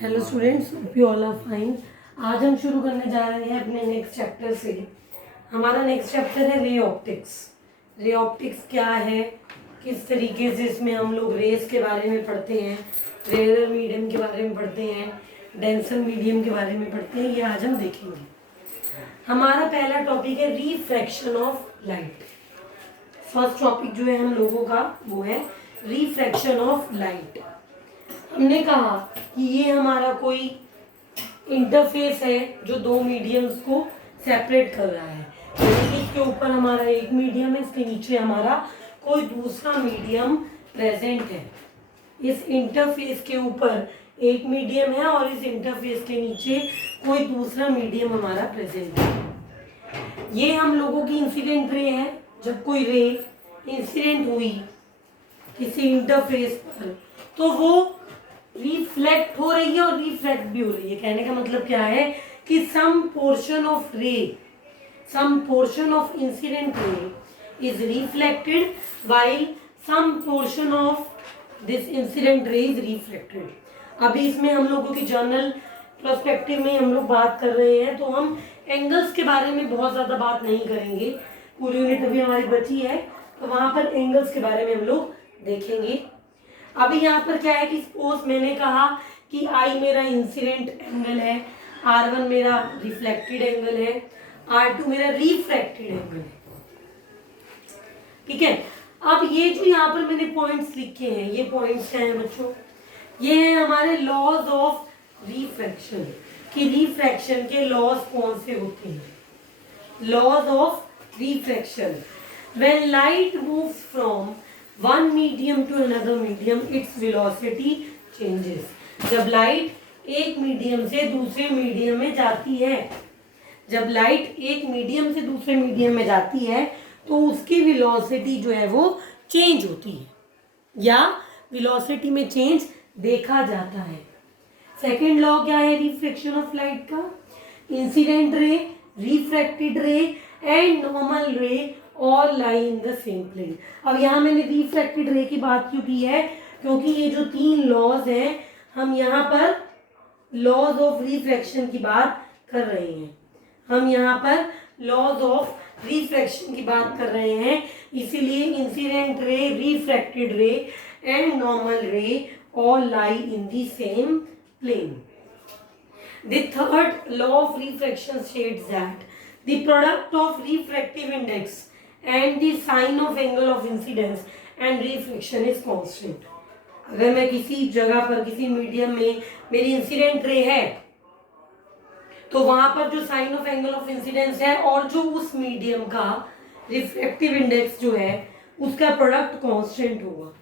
Hello students, hope you all are fine. आज हम शुरू करने जा रहे हैं अपने नेक्स्ट चैप्टर से। हमारा नेक्स्ट चैप्टर है रे ऑप्टिक्स। रे ऑप्टिक्स क्या है, किस तरीके से इसमें हम लोग रेस के बारे में पढ़ते हैं, रेयर मीडियम के बारे में पढ़ते हैं, डेंसर मीडियम के बारे में पढ़ते हैं, ये आज हम देखेंगे। हमारा पहला टॉपिक है refraction of light. First topic जो है हम लोगों का वो है रिफ्रैक्शन ऑफ लाइट। हमने कहा कि ये हमारा कोई इंटरफेस है जो दो मीडियम्स को सेपरेट कर रहा है। इसके ऊपर हमारा एक मीडियम है, इसके नीचे हमारा कोई दूसरा मीडियम प्रेजेंट है। इस इंटरफेस के ऊपर एक मीडियम है और इस इंटरफेस के नीचे कोई दूसरा मीडियम हमारा प्रेजेंट है। ये हम लोगों की इंसिडेंट रे है। जब कोई रे इंसिडेंट हुई किसी इंटरफेस पर तो वो रिफ्लेक्ट हो रही है और रिफ्रैक्ट भी हो रही है। कहने का मतलब क्या है कि सम portion of ray, some portion of incident ray is reflected while some portion of this incident ray is reflected. अभी इसमें हम लोगों की जर्नल पर्सपेक्टिव में हम लोग बात कर रहे हैं, तो हम एंगल्स के बारे में बहुत ज़्यादा बात नहीं करेंगे। पूरी यूनिट अभी हमारी बची है, तो वहाँ पर एंगल्स के बारे में हम लोग देखेंगे। अभी यहाँ पर क्या है कि सपोज मैंने कहा कि आई मेरा इंसिडेंट एंगल है, R1 मेरा रिफ्लेक्टेड एंगल है, R2 मेरा रिफ्रैक्टेड एंगल है। ठीक है। अब ये जो यहाँ पर मैंने पॉइंट्स लिखे हैं, ये पॉइंट्स क्या हैं बच्चों? ये हैं हमारे लॉज ऑफ रिफ्रैक्शन। कि रिफ्रैक्शन के लॉज कौन से होते हैं? Laws of refraction. When light moves from one medium to another medium, its velocity changes। जब लाइट एक मीडियम से दूसरे मीडियम में जाती है, जब लाइट एक मीडियम से दूसरे मीडियम में जाती है तो उसकी वेलोसिटी जो है वो चेंज होती है या वेलोसिटी में चेंज देखा जाता है। सेकेंड लॉ क्या है रिफ्रैक्शन ऑफ लाइट का? Incident ray, refracted ray and normal ray all lie in the same plane. अब यहाँ मैंने रिफ्रैक्टेड रे की बात क्यों की है? क्योंकि ये जो तीन लॉज हैं, हम यहाँ पर लॉज ऑफ रिफ्रैक्शन की बात कर रहे हैं। हम यहाँ पर लॉज ऑफ रिफ्रैक्शन की बात कर रहे हैं, इसीलिए incident ray, refracted ray and normal ray all lie in the same plane. The third law of refraction states that the product of refractive index and the sine of angle of incidence and reflection is constant। अगर मैं किसी जगह पर किसी medium में मेरी incident ray है तो वहां पर जो sine of angle of incidence है और जो उस मीडियम का रिफ्रैक्टिव इंडेक्स जो है उसका प्रोडक्ट कांस्टेंट होगा।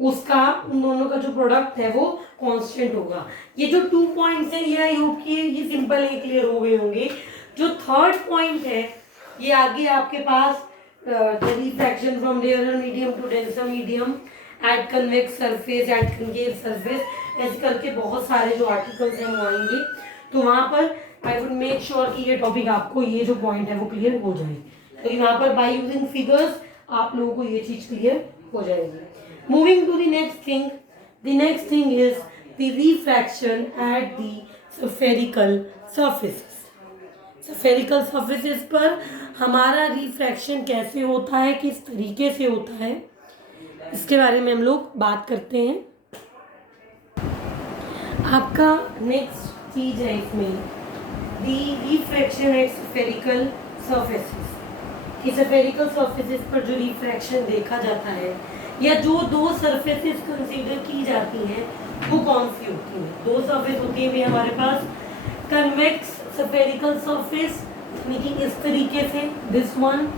उसका उन दोनों का जो प्रोडक्ट है वो कांस्टेंट होगा। ये जो 2 पॉइंट्स हैं ये आई होप कि ये सिंपल है, क्लियर हो गए होंगे। जो थर्ड पॉइंट है ये आगे आपके पास refraction from rare medium to denser medium at convex surface, at concave surface, ऐसे करके बहुत सारे जो आर्टिकल्स हैं वो आएंगे। तो वहाँ पर आई वुड मेक श्योर कि ये टॉपिक आपको ये जो पॉइंट है वो क्लियर हो जाए। तो यहाँ पर बाय यूजिंग फिगर्स आप लोगों को ये चीज़ क्लियर हो जाएगी। Moving to the next thing, the next thing is the refraction at the spherical surfaces। spherical surfaces पर हमारा रिफ्रैक्शन कैसे होता है, किस तरीके से होता है, इसके बारे में हम लोग बात करते हैं। आपका नेक्स्ट चीज है इसमें the refraction at spherical surfaces। कि spherical surfaces पर जो रिफ्रैक्शन देखा जाता है या जो दो सरफेसेस कंसीडर की जाती हैं वो कौन सी होती हैं? दो सरफेस होती है भी हमारे पास, कन्वेक्स स्फेरिकल सरफेस यानी कि इस तरीके से this one,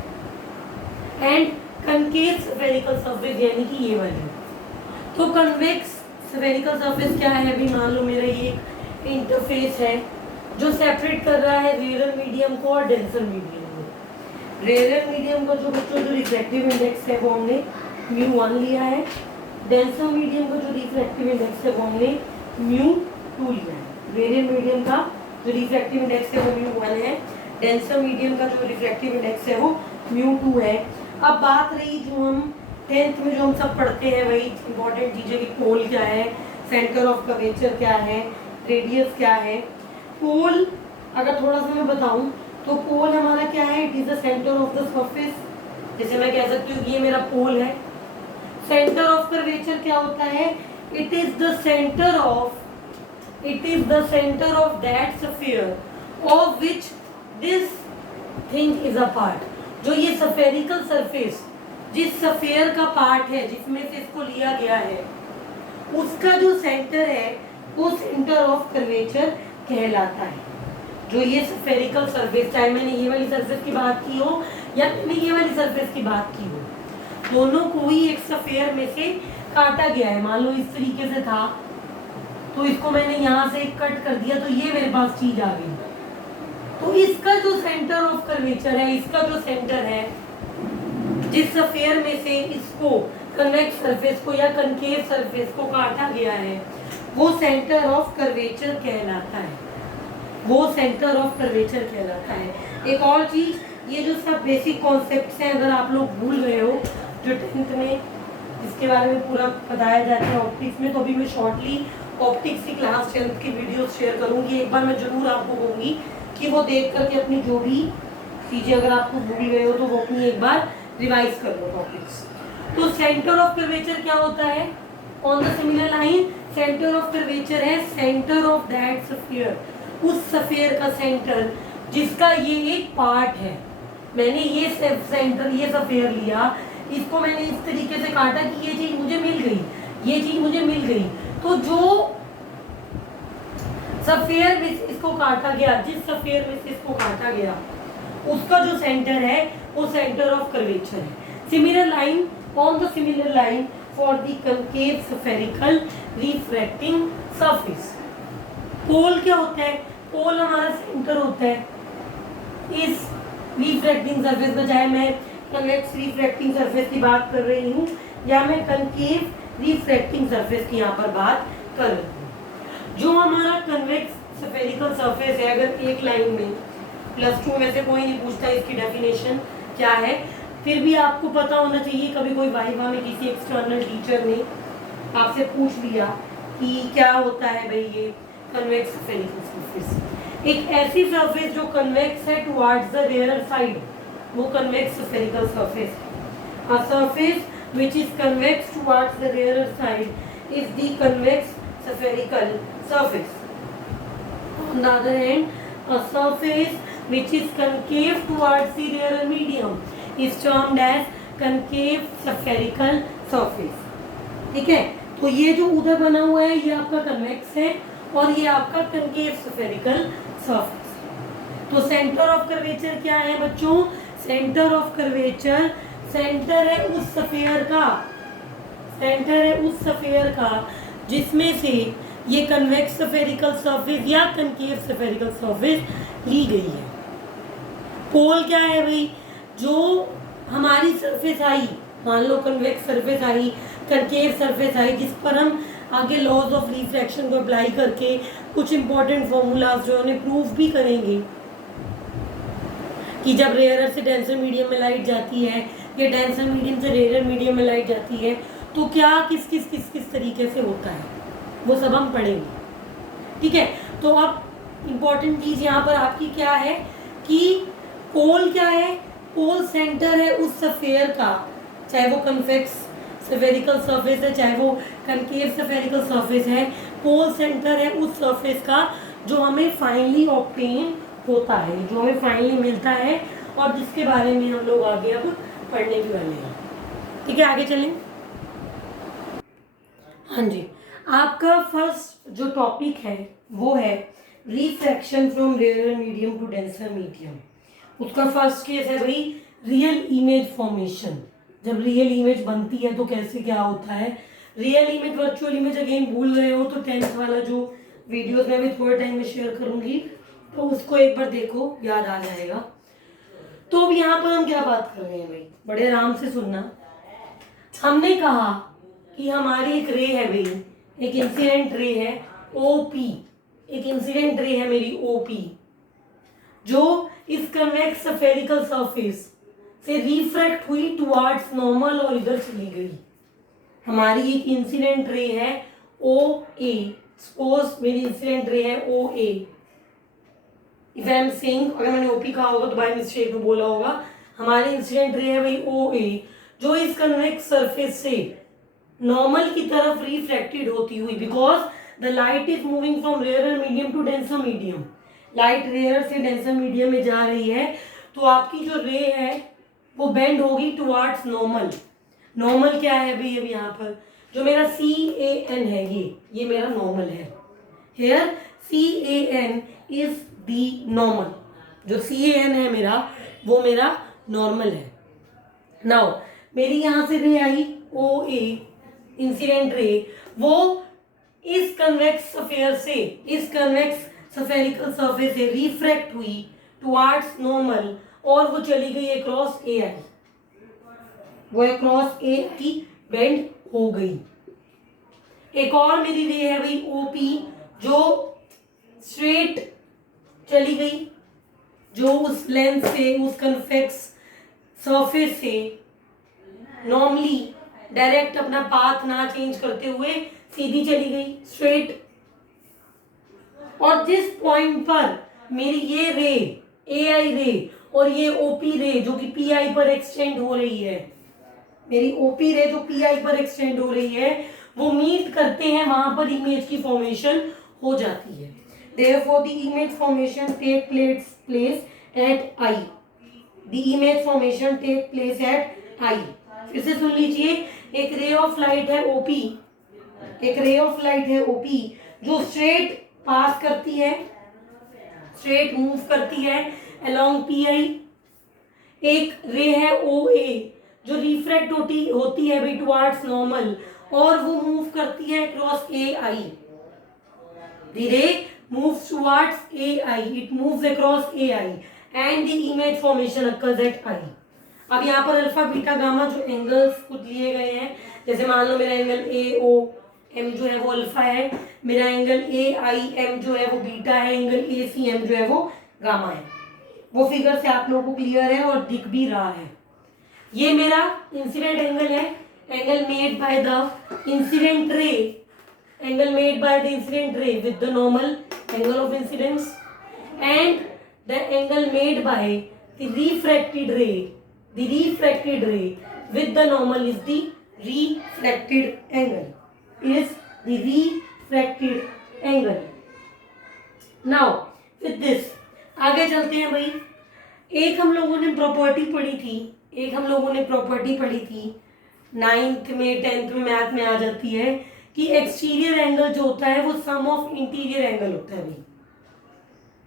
and concave spherical surface यानी कि ये वाली। तो कन्वेक्स स्फेरिकल सरफेस क्या है? अभी मान लो मेरा ये इंटरफेस है जो सेपरेट कर रहा है रेयर मीडियम को और डेंसर मीडियम को। रेयर मीडियम का जो बच्चों जो रिफ्रैक्टिव इंडेक्स है वो हमने μ1 लिया है, डेंसर मीडियम का जो रिफ्रैक्टिव इंडेक्स है वो हमने μ2 लिया है। रेडियल मीडियम का जो रिफ्रैक्टिव इंडेक्स है वो μ1 है, डेंसर मीडियम का जो रिफ्रैक्टिव इंडेक्स है वो μ2 है। अब बात रही जो हम 10th में जो हम सब पढ़ते हैं वही इंपॉर्टेंट चीज़ है कि पोल क्या है, सेंटर ऑफ कर्वेचर क्या है, रेडियस क्या है। पोल अगर थोड़ा सा मैं बताऊं तो पोल हमारा क्या है, it is the centre of the surface. जैसे मैं कह सकती हूँ ये मेरा पोल है। सेंटर ऑफ कर्वेचर क्या होता है, it is the centre of that sphere of which this thing is a part. जो ये स्फेरिकल सरफेस, जिस स्फीयर का पार्ट है जिसमें से इसको लिया गया है, उसका जो सेंटर है वो सेंटर ऑफ कर्वेचर कहलाता है। जो ये स्फेरिकल सरफेस, चाहे मैंने ये वाली सरफेस की बात की हो या मैंने ये वाली सरफेस की बात की हो, दोनों को ही एक स्फीयर में से काटा गया है। मान लो इस तरीके से था तो इसको मैंने यहाँ से कट कर दिया तो ये मेरे पास चीज आ गई। तो इसका जो सेंटर ऑफ कर्वेचर है, इसका जो सेंटर है, जिस स्फीयर में से इसको कन्वेक्स सरफेस को या कनकेव सरफेस को काटा गया है, वो सेंटर ऑफ कर्वेचर कहलाता है। वो सेंटर ऑफ कर्वेचर कहलाता है। एक और चीज, ये जो सब बेसिक कॉन्सेप्ट्स हैं अगर आप लोग भूल गए हो, जो 10th में इसके बारे में पूरा बताया जाता है ऑप्टिक्स में, तो अभी मैं शॉर्टली ऑप्टिक्स की क्लास 10th की वीडियो शेयर करूंगी। एक बार मैं जरूर आपको कहूँगी कि वो देख करके अपनी जो भी चीजें अगर आपको भूल गए हो तो वो अपनी एक बार रिवाइज कर लो टॉपिक्स। तो सेंटर ऑफ कर्वेचर क्या होता है, on the similar line centre of curvature है सेंटर ऑफ दैट स्फीयर, उस स्फीयर का सेंटर जिसका ये एक पार्ट है। मैंने ये सेंटर, ये स्फीयर लिया, इसको मैंने इस तरीके से काटा कि ये चीज मुझे मिल गई, ये चीज मुझे मिल गई। तो जो स्फीयर में से इसको काटा गया, जिस स्फीयर में से इसको काटा गया, उसका जो सेंटर है वो सेंटर ऑफ कर्वेचर है। Similar line, on the similar line for the concave spherical refracting surface. Pole क्या होता है, पोल हमारा सेंटर होता है इस रिफ्रैक्टिंग सरफेस में, चाहे मैं कन्वेक्स रिफ्रैक्टिंग सरफेस की बात कर रही हूँ या मैं कनकेव रिफ्रैक्टिंग सरफेस की यहाँ पर बात कर रही हूँ। जो हमारा कन्वेक्स स्फेरिकल सरफेस है, अगर एक लाइन में +2 में से कोई नहीं पूछता इसकी डेफिनेशन क्या है, फिर भी आपको पता होना चाहिए। कभी कोई वाइवा में किसी एक्सटर्नल टीचर ने आपसे पूछ लिया कि क्या होता है भाई ये कन्वेक्स स्फेरिकल सरफेस। एक ऐसी सरफेस जो कन्वेक्स है टुवर्ड्स द रेयर साइड, वो कन्वेक्स स्फेरिकल सरफेस है। A surface which is convex towards the rear side is the convex spherical surface. On the other hand, a surface which is concave towards the rear medium is termed as concave spherical surface. ठीक है, तो ये जो उधर बना हुआ है ये आपका कन्वेक्स है और ये आपका कनकेव स्फेरिकल सरफेस है। तो सेंटर ऑफ कर्वेचर क्या है बच्चों, सेंटर ऑफ कर्वेचर सेंटर है उस स्फीयर का, सेंटर है उस स्फीयर का जिसमें से ये कन्वेक्स स्फेरिकल सरफेस या कनकेव स्फेरिकल सरफेस ली गई है। पोल क्या है भाई, जो हमारी सरफेस आई, मान लो कन्वेक्स सरफेस आई, कनकेव सरफेस आई, जिस पर हम आगे लॉज ऑफ रिफ्रैक्शन को अप्लाई करके कुछ इंपॉर्टेंट फॉर्मूलाज जो है प्रूफ भी करेंगे कि जब रेयर से डेंसर मीडियम में लाइट जाती है या डेंसर मीडियम से रेयर मीडियम में लाइट जाती है तो क्या किस किस तरीके से होता है, वो सब हम पढ़ेंगे। ठीक है, तो अब इम्पॉर्टेंट चीज़ यहाँ पर आपकी क्या है कि पोल क्या है, पोल सेंटर है उस स्फीयर का, चाहे वो कन्वेक्स स्फेरिकल सरफेस है चाहे वो कनकेव स्फेरिकल सरफेस है। पोल सेंटर है उस सरफेस का जो हमें फाइनली ऑब्टेन होता है, जो हमें फाइनली मिलता है और जिसके बारे में हम लोग आगे अब पढ़ने भी वाले हैं। ठीक है, आगे चलें। हाँ जी, आपका फर्स्ट जो टॉपिक है वो है refraction from rare medium to denser medium. उसका फर्स्ट केस है भाई रियल इमेज फॉर्मेशन। जब रियल इमेज बनती है तो कैसे क्या होता है, real image virtual image again भूल रहे हो तो 10th वाला जो वीडियोस मैं भी थोड़े टाइम में शेयर करूंगी तो उसको एक बार देखो, याद आ जाएगा। तो अब यहाँ पर हम क्या बात कर रहे हैं भाई, बड़े आराम से सुनना। हमने कहा कि हमारी एक रे है भाई, एक इंसिडेंट रे है ओपी, एक इंसिडेंट रे है मेरी ओपी जो इस कन्वेक्स स्फेरिकल सरफेस से रिफ्रैक्ट हुई टुवर्ड्स नॉर्मल और इधर चली गई। हमारी एक इंसिडेंट रे है ओ ए, सपोज मेरी इंसिडेंट रे है ओ ए, इफ आई एम सेइंग, अगर मैंने ओपी कहा होगा तो बाय मिस्टेक में बोला होगा, हमारी इंसिडेंट रे है भाई ओ ए, जो इस कन्वेक्स सरफेस से नॉर्मल की तरफ रिफ्लेक्टेड होती हुई, because the light is moving from rare medium to denser medium, light rare से डेंसर मीडियम में जा रही है, तो आपकी जो रे है वो बेंड होगी टुवर्ड्स नॉर्मल। नॉर्मल क्या है भाई अभी यहाँ पर, जो मेरा CAN है, ये मेरा नॉर्मल है, here CAN is the normal, जो CAN है मेरा वो मेरा नॉर्मल है। नाउ मेरी यहाँ से रे आई OA, इंसिडेंट रे, वो इस कन्वेक्स स्फीयर से, इस कन्वेक्स स्फेरिकल सरफेस से रिफ्रैक्ट हुई टुवर्ड्स नॉर्मल, और वो चली गई अक्रॉस AI, वो अक्रॉस AI बेंड हो गई। एक और मेरी रे है भाई OP, जो स्ट्रेट चली गई, जो उस लेंस से, उस कन्वेक्स सरफेस से नॉर्मली डायरेक्ट अपना पाथ ना चेंज करते हुए सीधी चली गई स्ट्रेट। और जिस पॉइंट पर मेरी ये रे AI रे और ये OP रे जो कि PI पर एक्सटेंड हो रही है, मेरी OP रे जो PI पर एक्सटेंड हो रही है, वो मीट करते हैं, वहां पर इमेज की फॉर्मेशन हो जाती है। Therefore the image formation take place at I. The image formation take place at I. फिर से सुन लीजिए, एक रे ऑफ लाइट है OP, एक रे ऑफ लाइट है OP जो स्ट्रेट पास करती है, स्ट्रेट मूव करती है अलोंग PI। एक रे है OA जो रिफ्रैक्ट होती है भाई टुवर्ड्स नॉर्मल, और वो मूव करती है across AI। The ray moves towards AI, it moves across AI and the image formation occurs at I. अब यहाँ पर अल्फा बीटा गामा जो एंगल्स कुछ लिए गए हैं, जैसे मान लो मेरा एंगल AOM जो है वो अल्फा है, मेरा एंगल AIM जो है वो बीटा है, एंगल ACM जो है वो गामा है। वो फिगर से आप लोगों को क्लियर है और दिख भी रहा है। ये मेरा इंसिडेंट एंगल है, angle made by the incident ray, angle made by the incident ray with the normal angle of incidence, and the angle made by the refracted ray, the refracted ray with the normal is the refracted angle, is the refracted angle. Now with this आगे चलते हैं भाई। एक हम लोगों ने property पढ़ी थी, एक हम लोगों ने प्रॉपर्टी पढ़ी थी 9th में 10th में मैथ में आ जाती है कि एक्सटीरियर एंगल जो होता है वो सम ऑफ इंटीरियर एंगल होता है भाई।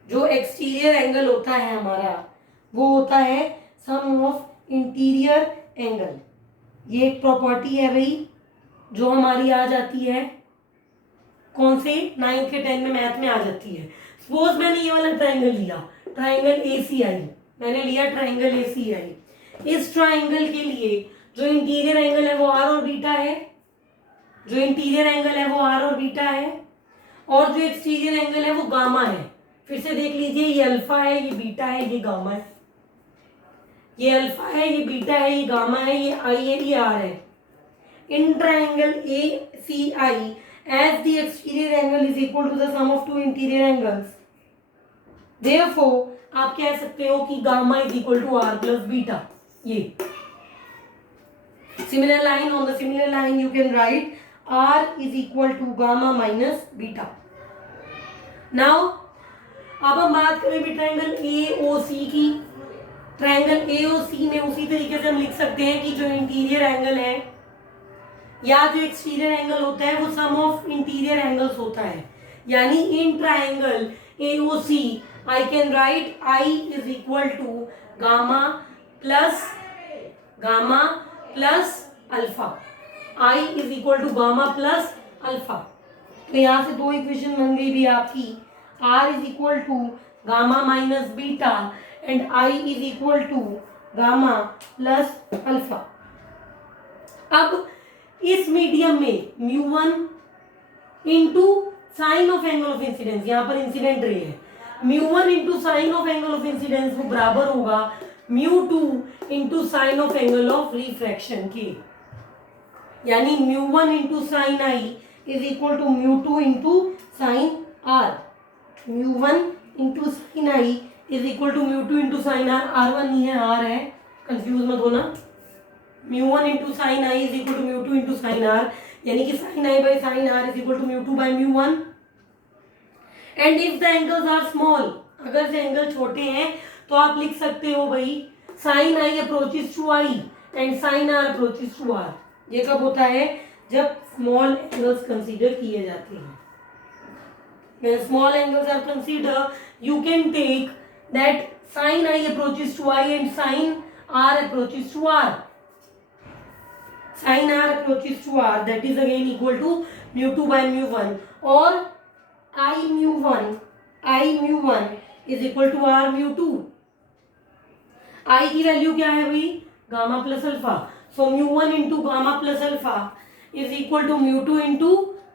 जो एक्सटीरियर एंगल होता है हमारा वो होता है सम ऑफ इंटीरियर एंगल। ये एक प्रॉपर्टी है भाई जो हमारी आ जाती है कौन से 9th के 10th में मैथ में आ जाती है। सपोज मैंने ये वाला ट्राइंगल लिया, ट्राइंगल ACI, मैंने लिया ट्राइंगल ACI। इस ट्राइंगल के लिए जो इंटीरियर एंगल है वो R और बीटा है, जो इंटीरियर एंगल है वो R और बीटा है, और जो एक्सटीरियर एंगल है वो गामा है। फिर से देख लीजिए, ये अल्फा है, ये बीटा है, ये गामा है, ये अल्फा है, ये बीटा है, ये गामा है, ये I है, ये R है। In triangle ACI as the exterior angle is equal to the sum of two interior angles, therefore आप कह सकते हो कि gamma is equal to R plus beta. ये similar line, on the similar line you can write R is equal to gamma minus beta. Now अब हम बात करें भी ट्राइंगल AOC की। ट्राइंगल AOC में उसी तरीके से हम लिख सकते हैं कि जो इंटीरियर एंगल है या जो एक्सटीरियर एंगल होता है वो सम ऑफ इंटीरियर एंगल्स होता है। यानी in triangle AOC I can write I is equal to gamma plus alpha, I is equal to gamma plus alpha. तो यहाँ से दो इक्वेशन बन गई भी आपकी, R is equal to gamma minus beta and I is equal to gamma plus alpha. अब इस मीडियम में μ1 into sine of angle of incidence, यहाँ पर इंसिडेंट रे है, μ1 into sine of angle of incidence वो बराबर होगा μ2 into sine of angle of refraction के। यानी μ1 into sine I is equal to mu two into sine R, mu one into sine I is equal to mu two into sine R, R one नहीं है R है, confuse मत होना। Mu one into sine I is equal to mu two into sine R, यानी कि sine I by sine R is equal to mu two by mu one. And if the angles are small, अगर से angle छोटे हैं तो आप लिख सकते हो भाई sine I approaches to I and sine R approaches to R. ये कब होता है? जब स्मॉल एंगल्स कंसीडर किए जाते हैं। When small angles are considered, you can take that sin I approaches to I and sin R approaches to R. Sin R approaches to R, that is again equal to mu 2 by mu 1, or I mu 1 is equal to R mu 2. I की value क्या है भाई? Gamma plus alpha, so mu 1 into gamma plus alpha is equal to mu 2 into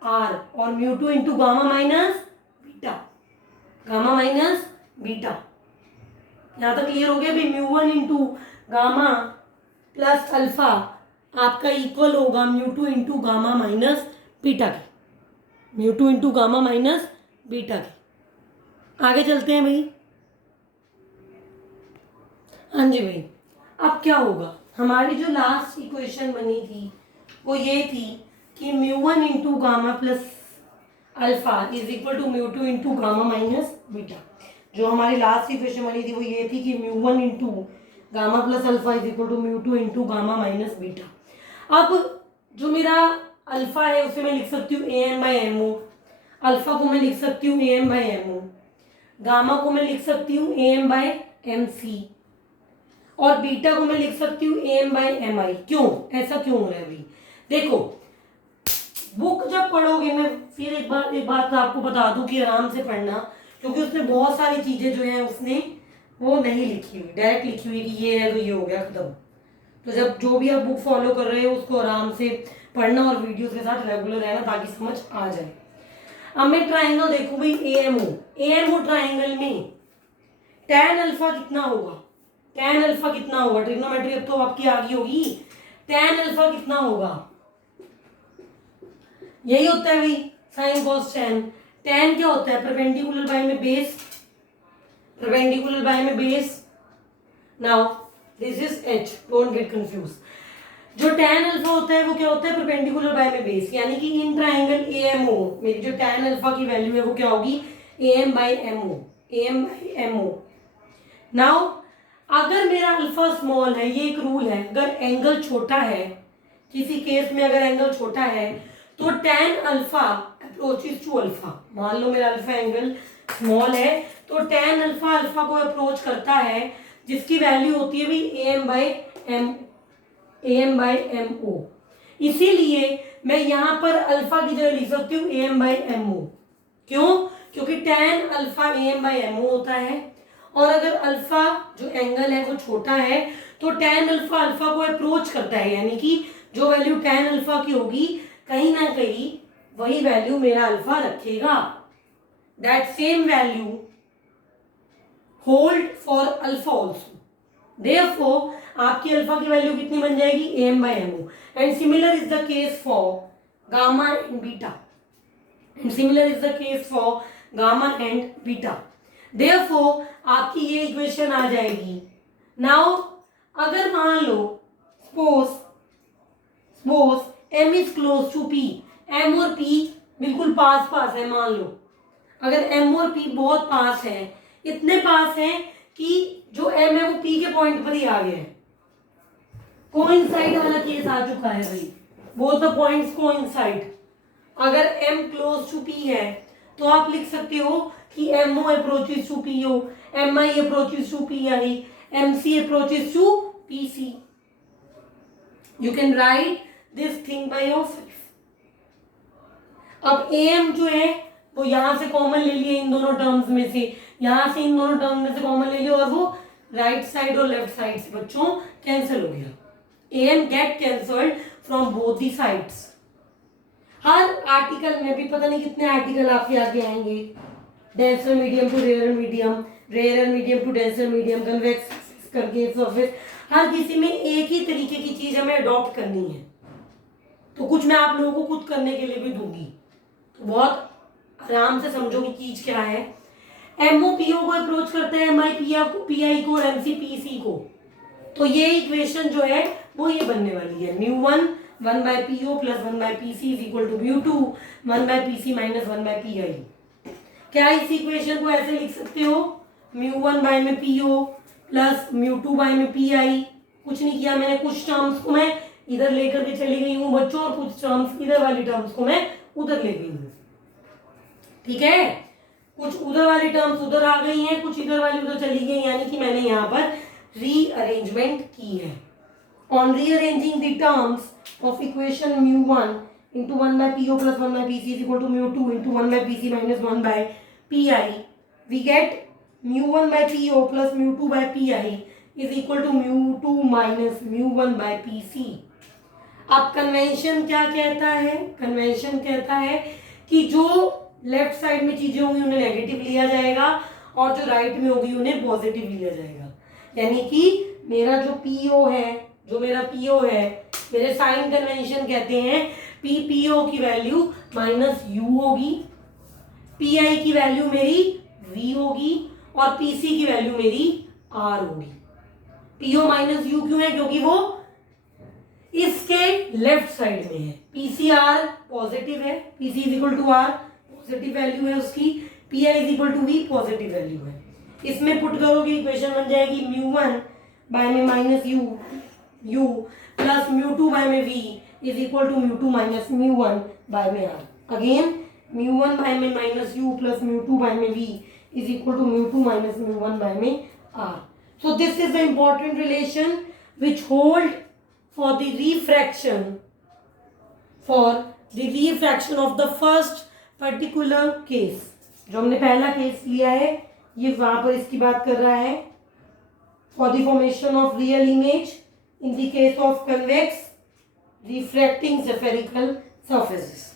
R, और mu 2 into gamma minus beta, gamma minus beta. यहाँ तक clear हो गया भाई? mu 1 into gamma plus alpha आपका इक्वल होगा mu two into gamma minus beta के, mu two into gamma minus beta के। आगे चलते हैं भाई। हाँ जी भाई, अब क्या होगा? हमारी जो लास्ट इक्वेशन बनी थी वो ये थी कि mu one into gamma plus alpha is equal to mu two into gamma minus beta. जो हमारी लास्ट इक्वेशन बनी थी वो ये थी कि mu one into gamma plus alpha is equal to mu two into gamma minus beta. अब जो मेरा अल्फा है उसे मैं लिख सकती हूँ A M by M O, alpha को मैं लिख सकती हूँ A M by M O, gamma को मैं लिख सकती हूँ A M by M C, और बीटा को मैं लिख सकती हूँ A M by M I. क्यों ऐसा क्यों हो रहा है भाई? देखो बुक जब पढ़ोगे, मैं फिर एक बात आपको बता दूं कि आराम से पढ़ना, क्योंकि उसमें बहुत सारी चीजें जो है उसने वो नहीं लिखी हुई, डायरेक्ट लिखी हुई कि ये है तो ये हो गया खत्म। तो जब जो भी आप बुक फॉलो कर रहे हो उसको आराम से पढ़ना और वीडियोस के साथ रेगुलर रहना ताकि समझ आ जाए। अब मैं ट्राइंगल देखूं भाई एएमओ ट्राइंगल में tan अल्फा कितना होगा? tan अल्फा कितना होगा? ट्रिग्नोमेट्री अब तो आपकी आ गई होगी। tan अल्फा कितना होगा? यही होता है भाई साइन कॉस tan। tan क्या होता है? परपेंडिकुलर बाय में बेस, परपेंडिकुलर बाय में base. Now this is h, don't get confuse. जो tan अल्फा होता है वो क्या होता है? परपेंडिकुलर बाय में बेस, यानी कि इन ट्राइंगल एएमओ मेरी जो tan अल्फा की वैल्यू है वो क्या होगी? am by ammo. नाउ अगर मेरा अल्फा स्मॉल है, ये एक रूल है, अगर एंगल छोटा है, किसी केस में अगर एंगल छोटा है तो tan alpha approaches to alpha. मान लो मेरा अल्फा एंगल स्मॉल है तो tan अल्फा अल्फा को अप्रोच करता है, जिसकी वैल्यू होती है भाई am बाई एम ओ। इसीलिए मैं यहाँ पर अल्फा की जगह लिख सकती हूँ am बाई एम ओ। क्यों? क्योंकि tan alpha am by M O होता है, और अगर अल्फा जो एंगल है वो छोटा है तो tan अल्फा अल्फा को अप्रोच करता है, यानी कि जो वैल्यू tan अल्फा की होगी कहीं ना कहीं वही वैल्यू मेरा अल्फा रखेगा। That same value hold for alpha also. Therefore आपकी अल्फा की वैल्यू कितनी बन जाएगी? am by M O. And similar is the case for gamma and beta, and similar is the case for gamma and beta. Therefore आपकी ये equation आ जाएगी। Now अगर मान लो suppose m is close to p, m और p बिल्कुल पास पास है। मान लो अगर m और p बहुत पास है, इतने पास है कि जो m है वो p के पॉइंट पर ही आ गया है, कोइंसाइड वाला केस आ चुका है भाई, बोथ द पॉइंट्स कोइंसाइड। अगर m क्लोज टू p है तो आप लिख सकते हो कि MO approaches to PO, MI approaches to PI, MC approaches to PC। You can write this thing by yourself। अब AM जो है वो यहाँ से कॉमन ले लिए इन दोनों टर्म्स में से, यहाँ से इन दोनों टर्म में से कॉमन ले लिया, और वो राइट साइड और लेफ्ट साइड से बच्चों कैंसिल हो गया। AM get cancelled from both the sides. हर आर्टिकल में भी पता नहीं कितने आर्टिकल आपके आगे आएंगे, denser medium to rare medium, rare medium to denser medium, convex करके सरफेस, हर किसी में एक ही तरीके की चीज हमें अडॉप्ट करनी है। तो कुछ मैं आप लोगों को खुद करने के लिए भी दूंगी, तो बहुत आराम से समझोगे चीज क्या है। MOPO को अप्रोच करता है MIPI को और MCPC को, तो ये इक्वेशन जो है वो ये बनने वाली है μ1 1/PO plus 1/PC is equal to μ2 1/PC minus 1/PI। क्या इस इक्वेशन को ऐसे लिख सकते हो, μ1 बाय में PO प्लस μ2 बाय में PI। कुछ नहीं किया मैंने, कुछ टर्म्स को मैं इधर लेकर के चली गई हूँ बच्चों, और कुछ टर्म्स इधर वाली टर्म्स को मैं उधर ले गई हूँ, ठीक है। कुछ उधर वाली टर्म्स उधर आ गई हैं, कुछ इधर वाली उधर चली गई, यानी कि मैंने यहाँ पर रीअरेंजमेंट की है। On rearranging the terms of equation μ1 into 1/PO plus 1/PC is equal to μ2 into 1/PC minus 1/PI, we get μ1/PO plus μ2/PI is equal to μ2 minus μ1/PC। अब कन्वेंशन क्या कहता है, कन्वेंशन कहता है कि जो लेफ्ट साइड में चीजें होंगी उन्हें नेगेटिव लिया जाएगा और जो राइट में होगी उन्हें पॉजिटिव लिया जाएगा। यानी कि मेरा जो PO है, जो मेरा PO है, मेरे साइन कन्वेंशन कहते हैं PO की वैल्यू माइनस U होगी, PI की वैल्यू मेरी V होगी और PC की वैल्यू मेरी R होगी। PO माइनस U क्यों है, क्योंकि वो इसके लेफ्ट साइड में है। PCR पॉजिटिव है, PC is equal to R positive value है उसकी, PI is equal to V positive value है। इसमें पुट करोगे इक्वेशन बन जाएगी μ1 बाय में माइनस U प्लस μ2 बाय में V is equal to μ2 minus μ1 by में R। अगेन μ1 बाय में माइनस U प्लस μ2 बाय में V is equal to μ2 minus μ1 by में R। So this is the important relation which hold for the refraction of the first particular case। जो हमने पहला case लिया है ये वहां पर इसकी बात कर रहा है, for the formation of real image in the case of convex refracting spherical surfaces।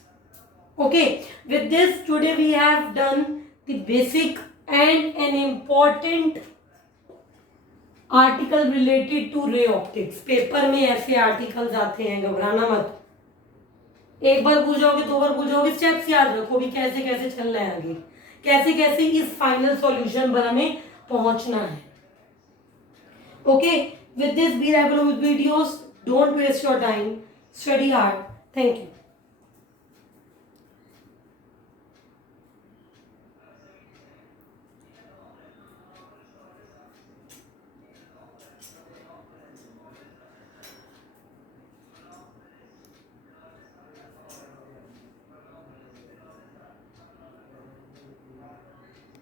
Okay, with this today we have done the basic and an important article related to ray optics. Paper में ऐसे articles आते हैं, घबराना मत, एक बार पूछोगे दो बार पूछोगे, स्टेप्स याद रखो भी कैसे कैसे चलना है आगे, कैसे कैसे इस फाइनल सॉल्यूशन पर हमें पहुंचना है। Okay, with this be regular with videos, don't waste your time, study hard, thank you.